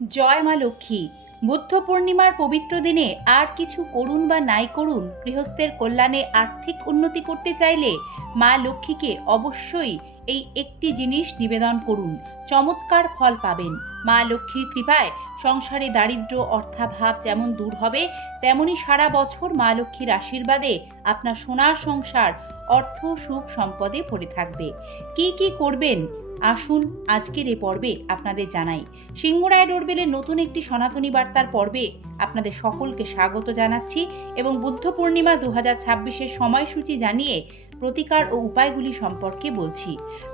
জয় মা লক্ষ্মী। বুদ্ধ পূর্ণিমার পবিত্র দিনে আর কিছু করুন বা নাই করুন, গৃহস্থের কল্যাণে আর্থিক উন্নতি করতে চাইলে মা লক্ষ্মীকে অবশ্যই এই একটি জিনিস নিবেদন করুন। চমৎকার ফল পাবেন। মা লক্ষ্মীর কৃপায় সংসারে দারিদ্র্য অর্থাভাব যেমন দূর হবে, তেমনি সারা বছর মা লক্ষ্মীর আশীর্বাদে আপনার সোনার সংসার অর্থ সুখ সম্পদে ভরে থাকবে। কি কি করবেন আসুন আজকের এই পর্বে আপনাদের জানাই। সিংহরায় ডোরবেলের নতুন একটি সনাতনী বার্তার পর্বে আপনাদের সকলকে স্বাগত জানাচ্ছি এবং বুদ্ধ পূর্ণিমা 2026-এর সময়সূচি জানিয়ে প্রতিকার ও উপায়গুলি সম্পর্কে বলছি।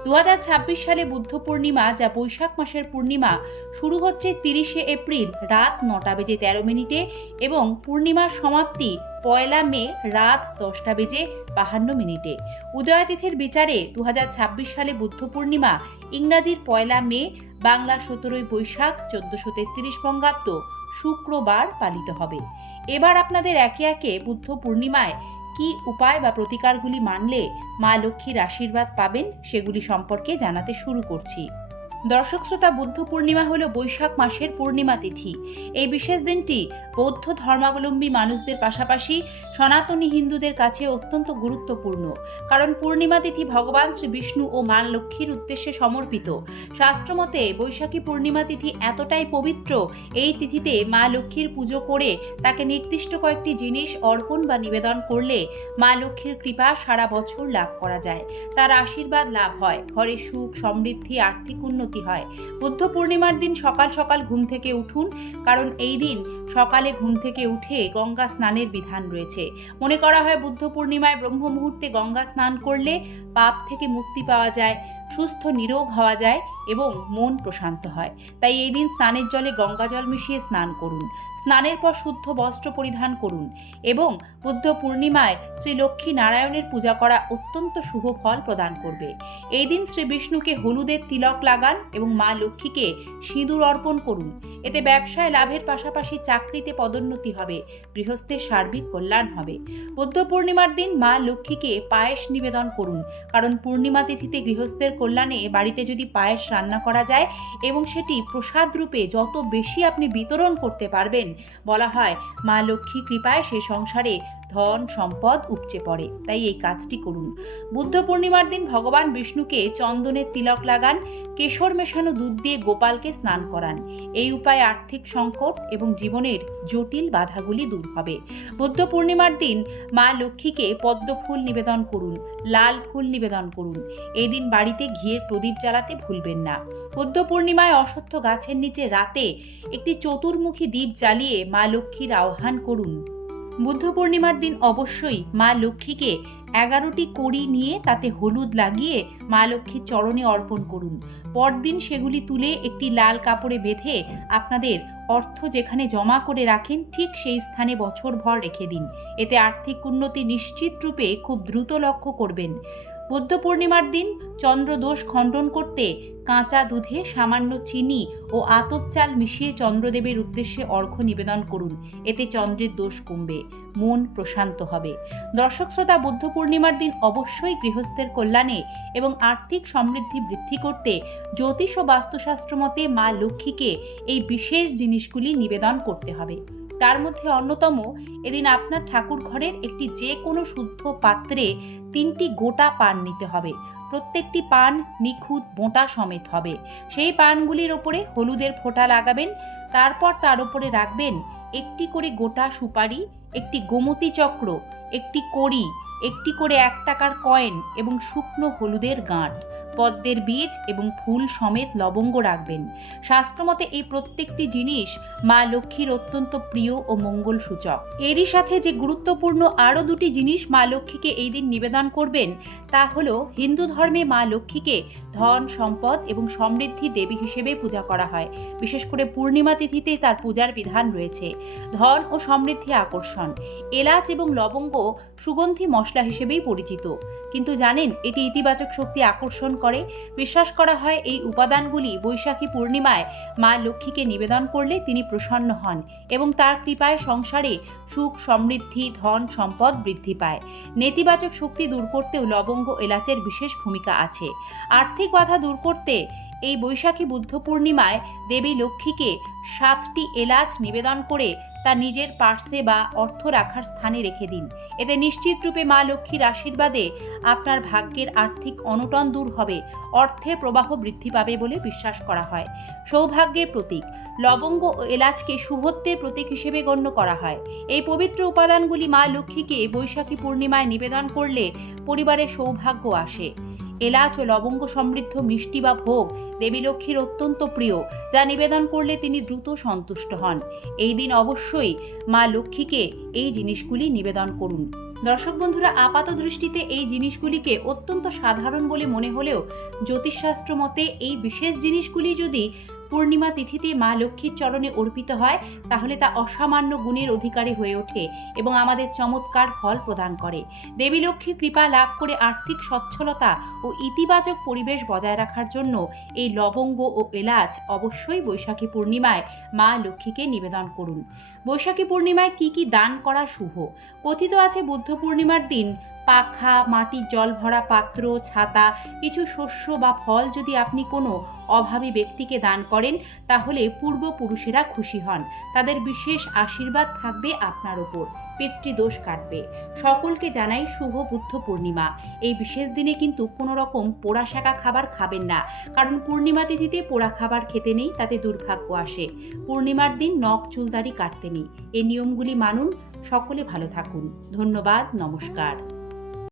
2026 সালে বুদ্ধ পূর্ণিমা, যা বৈশাখ মাসের পূর্ণিমা, শুরু হচ্ছে 30শে এপ্রিল রাত 9:13 এবং পূর্ণিমার সমাপ্তি 1 মে রাত 10:52। উদয়াতিথির বিচারে 2026 সালে বুদ্ধ পূর্ণিমা ইংরাজির 1 মে, বাংলা 17 বৈশাখ 1433 বঙ্গাব্দ শুক্রবার পালিত হবে। এবার আপনাদের একে একে বুদ্ধ পূর্ণিমায় কি উপায় বা প্রতিকারগুলি মানলে মা লক্ষ্মীর আশীর্বাদ পাবেন সেগুলি সম্পর্কে জানাতে শুরু করছি। দর্শক শ্রোতা, বুদ্ধ পূর্ণিমা হলো বৈশাখ মাসের পূর্ণিমা তিথি। এই বিশেষ দিনটি বৌদ্ধ ধর্মাবলম্বী মানুষদের পাশাপাশি সনাতনী হিন্দুদের কাছে অত্যন্ত গুরুত্বপূর্ণ, কারণ পূর্ণিমা তিথি ভগবান শ্রী বিষ্ণু ও মা লক্ষ্মীর উদ্দেশ্যে সমর্পিত। শাস্ত্রমতে বৈশাখী পূর্ণিমা তিথি এতটাই পবিত্র, এই তিথিতে মা লক্ষ্মীর পুজো করে তাকে নির্দিষ্ট কয়েকটি জিনিস অর্পণ বা নিবেদন করলে মা লক্ষ্মীর কৃপা সারা বছর লাভ করা যায়। তার আশীর্বাদ লাভ হয়, ঘরে সুখ সমৃদ্ধি আর্থিক উন্নতি হয়। বুদ্ধ পূর্ণিমার দিন সকাল সকাল ঘুম থেকে উঠুন, কারণ এই দিন সকালে ঘুম থেকে উঠে গঙ্গা স্নানের বিধান রয়েছে। মনে করা হয় বুদ্ধ পূর্ণিমায় ব্রহ্ম মুহূর্তে গঙ্গা স্নান করলে পাপ থেকে মুক্তি পাওয়া যায়, সুস্থ নিরোগ হওয়া যায় এবং মন প্রশান্ত হয়। তাই এই দিন স্নানের জলে গঙ্গা জল মিশিয়ে স্নান করুন। স্নানের পর শুদ্ধ বস্ত্র পরিধান করুন এবং বুদ্ধ পূর্ণিমায় শ্রী লক্ষ্মী নারায়ণের পূজা করা অত্যন্ত শুভ ফল প্রদান করবে। এই দিন শ্রী বিষ্ণুকে হলুদের তিলক লাগান এবং মা লক্ষ্মীকে সিঁদুর অর্পণ করুন। এতে ব্যবসায় লাভের পাশাপাশি চাকরিতে পদোন্নতি হবে, গৃহস্থের সার্বিক কল্যাণ হবে। বুদ্ধ পূর্ণিমার দিন মা লক্ষ্মীকে পায়েস নিবেদন করুন, কারণ পূর্ণিমা তিথিতে গৃহস্থের কল্যাণে বাড়িতে যদি পায়েস রান্না করা যায় এবং সেটি প্রসাদ রূপে যত বেশি আপনি বিতরণ করতে পারবেন, বলা হয় মা লক্ষ্মী কৃপায় সে সংসারে ধন সম্পদ উপচে পড়ে। তাই এই কাজটি করুন। বুদ্ধ পূর্ণিমার দিন ভগবান বিষ্ণুকে চন্দনের তিলক লাগান, কেশর মেশানো দুধ দিয়ে গোপালকে স্নান করান। এই উপায়ে আর্থিক সংকট এবং জীবনের জটিল বাধাগুলি দূর হবে। বুদ্ধ পূর্ণিমার দিন মা লক্ষ্মীকে পদ্ম ফুল নিবেদন করুন, লাল ফুল নিবেদন করুন। এই দিন বাড়িতে ঘিয়ের প্রদীপ জ্বালাতে ভুলবেন না। বুদ্ধ পূর্ণিমায় অশ্বত্থ গাছের নিচে রাতে একটি চতুর্মুখী দীপ জ্বালিয়ে মা লক্ষ্মীর আহ্বান করুন। বুদ্ধ পূর্ণিমার দিন অবশ্যই মা লক্ষ্মীকে 11টি কড়ি নিয়ে তাতে হলুদ লাগিয়ে মা লক্ষ্মীর চরণে অর্পণ করুন। পরদিন সেগুলি তুলে একটি লাল কাপড়ে বেঁধে আপনাদের অর্থ যেখানে জমা করে রাখেন ঠিক সেই স্থানে বছরভর রেখে দিন। এতে আর্থিক উন্নতি নিশ্চিত রূপে খুব দ্রুত লক্ষ্য করবেন। বুদ্ধ পূর্ণিমার দিন চন্দ্রদোষ খণ্ডন করতে কাঁচা দুধে সামান্য চিনি ও আতপ চাল মিশিয়ে চন্দ্রদেবের উদ্দেশ্যে অর্ঘ্য নিবেদন করুন। এতে চন্দ্রের দোষ কমবে, মন প্রশান্ত হবে। দর্শক শ্রোতা, বুদ্ধ পূর্ণিমার দিন অবশ্যই গৃহস্থের কল্যাণে এবং আর্থিক সমৃদ্ধি বৃদ্ধি করতে জ্যোতিষ ও বাস্তুশাস্ত্র মতে মা লক্ষ্মীকে এই বিশেষ জিনিসগুলি নিবেদন করতে হবে। তার মধ্যে অন্যতম, এদিন আপনার ঠাকুর ঘরের একটি যে কোনো শুদ্ধ পাত্রে 3টি গোটা পান নিতে হবে। প্রত্যেকটি পান নিখুঁত বোঁটা সমেত হবে। সেই পানগুলির ওপরে হলুদের ফোঁটা লাগাবেন। তারপর তার উপরে রাখবেন একটি করে গোটা সুপারি, একটি গোমতী চক্র, একটি কড়ি, একটি করে 1 টাকার কয়েন এবং শুকনো হলুদের গাঁট, পদ্মের বীজ এবং ফুল সমেত লবঙ্গ রাখবেন। শাস্ত্রমতে এই প্রত্যেকটি জিনিস মা লক্ষ্মীর অত্যন্ত প্রিয় ও মঙ্গল সূচক। এরই সাথে যে গুরুত্বপূর্ণ আরও 2টি জিনিস মা লক্ষ্মীকে এই দিন নিবেদন করবেন, তা হলো হিন্দু ধর্মে মা লক্ষ্মীকে ধন সম্পদ এবং সমৃদ্ধি দেবী হিসেবে পূজা করা হয়। বিশেষ করে পূর্ণিমা তিথিতে তার পূজার বিধান রয়েছে। ধন ও সমৃদ্ধি আকর্ষণ। এলাচ এবং লবঙ্গ সুগন্ধি মশলা হিসেবেই পরিচিত, কিন্তু জানেন এটি ইতিবাচক শক্তি আকর্ষণ করে। বিশ্বাস করা হয় এই উপাদানগুলি বৈশাখী পূর্ণিমায় মা লক্ষ্মীকে নিবেদন করলে তিনি প্রসন্ন হন এবং তার কৃপায় সংসারে সুখ সমৃদ্ধি ধন সম্পদ বৃদ্ধি পায়। নেতিবাচক শক্তি দূর করতেও লবঙ্গ এলাচের বিশেষ ভূমিকা আছে। আর্থিক বাধা দূর করতে এই বৈশাখী বুদ্ধ পূর্ণিমায় দেবী লক্ষ্মীকে 7টি এলাচ নিবেদন করে তা নিজের পার্সে বা অর্থ রাখার স্থানে রেখে দিন। এতে নিশ্চিত রূপে মা লক্ষ্মীর আশীর্বাদে আপনার ভাগ্যের আর্থিক অনটন দূর হবে, অর্থের প্রবাহ বৃদ্ধি পাবে বলে বিশ্বাস করা হয়। সৌভাগ্যের প্রতীক লবঙ্গ ও এলাচকে শুভত্বের প্রতীক হিসেবে গণ্য করা হয়। এই পবিত্র উপাদানগুলি মা লক্ষ্মীকে বৈশাখী পূর্ণিমায় নিবেদন করলে পরিবারে সৌভাগ্য আসে। এলাচ ও লবঙ্গ সমৃদ্ধ মিষ্টি বা ভোগ দেবী লক্ষ্মীর অত্যন্ত প্রিয়, যা নিবেদন করলে তিনি দ্রুত সন্তুষ্ট হন। এই দিন অবশ্যই মা লক্ষ্মীকে এই জিনিসগুলি নিবেদন করুন। দর্শক বন্ধুরা, আপাত দৃষ্টিতে এই জিনিসগুলিকে অত্যন্ত সাধারণ বলে মনে হলেও জ্যোতিষশাস্ত্র মতে এই বিশেষ জিনিসগুলি যদি পূর্ণিমা তিথিতে মা লক্ষ্মীর চরণে অর্পিত হয় তাহলে তা অসামান্য গুণের অধিকারী হয়ে ওঠে এবং আমাদের চমৎকার ফল প্রদান করে। দেবী লক্ষ্মীর কৃপা লাভ করে আর্থিক সচ্ছলতা ও ইতিবাচক পরিবেশ বজায় রাখার জন্য এই লবঙ্গ ও এলাচ অবশ্যই বৈশাখী পূর্ণিমায় মা লক্ষ্মীকে নিবেদন করুন। বৈশাখী পূর্ণিমায় কি কি দান করা শুভ? কথিত আছে বুদ্ধ পূর্ণিমার দিন পাখা, মাটির জল ভরা পাত্র, ছাতা, কিছু শস্য বা ফল যদি আপনি কোনো অভাবী ব্যক্তিকে দান করেন তাহলে পূর্বপুরুষেরা খুশি হন, তাদের বিশেষ আশীর্বাদ থাকবে আপনার ওপর, পিতৃদোষ কাটবে। সকলকে জানাই শুভ বুদ্ধ পূর্ণিমা। এই বিশেষ দিনে কিন্তু কোনো রকম পোড়া শাকা খাবার খাবেন না, কারণ পূর্ণিমা তিথিতে পোড়া খাবার খেতে নেই, তাতে দুর্ভাগ্য আসে। পূর্ণিমার দিন নখ চুলদাড়ি কাটতে নেই। এই নিয়মগুলি মানুন। সকলে ভালো থাকুন। ধন্যবাদ। নমস্কার।